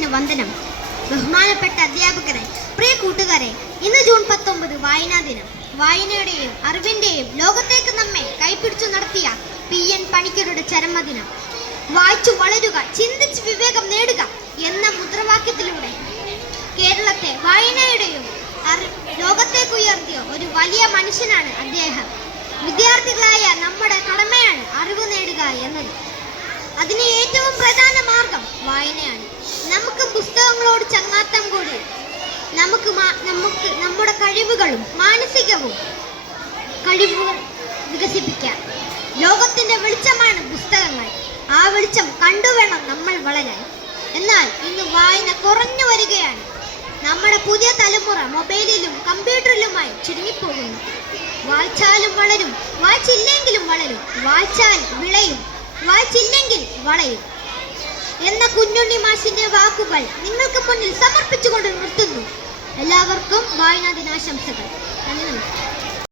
മനസ്സിന് വന്ദനം. ബഹുമാനപ്പെട്ട അധ്യാപകരെ, പ്രിയ കൂട്ടുകാരെ, ഇന്ന് ജൂൺ 19 വായനാ ദിനം. വായനയുടെയും അറിവിന്റെയും ലോകത്തേക്ക് നമ്മെ കൈപിടിച്ചു നടത്തിയ PN പണിക്കരുടെ ചരമദിനം. വായിച്ചു വളരുക, ചിന്തിച്ച് വിവേകം നേടുക എന്ന മുദ്രാവാക്യത്തിലൂടെ കേരളത്തെ വായനയുടെയും ലോകത്തേക്ക് ഉയർത്തിയ ഒരു വലിയ മനുഷ്യനാണ് അദ്ദേഹം. വിദ്യാർത്ഥികളായ നമ്മുടെ കടമയാണ് അറിവ് നേടുക എന്നത്. അതിന് ഏറ്റവും പ്രധാന മാർഗം വായനയാണ്. നമുക്ക് പുസ്തകങ്ങളോട് ചങ്ങാത്തം കൂടി നമുക്ക് നമ്മുടെ കഴിവുകളും മാനസികവും കഴിവുകൾ വികസിപ്പിക്കാം. ലോകത്തിന്റെ വെളിച്ചമാണ് പുസ്തകങ്ങൾ. ആ വെളിച്ചം കണ്ടുവേണം നമ്മൾ വളരാൻ. എന്നാൽ ഇന്ന് വായന കുറഞ്ഞു വരികയാണ്. നമ്മുടെ പുതിയ തലമുറ മൊബൈലിലും കമ്പ്യൂട്ടറിലുമായി ചുരുങ്ങിപ്പോകുന്നു. വായിച്ചാലും വളരും, വായിച്ചില്ലെങ്കിലും വളരും. വായിച്ചാൽ വിളയും, വായിച്ചില്ലെങ്കിൽ വളയും എന്ന കുഞ്ഞുണ്ണി മാഷിന്റെ വാക്കുകൾ നിങ്ങൾക്ക് മുന്നിൽ സമർപ്പിച്ചുകൊണ്ട് നിർത്തുന്നു. എല്ലാവർക്കും വായനാ ദിനാശംസകൾ. നന്ദി, നമസ്കാരം.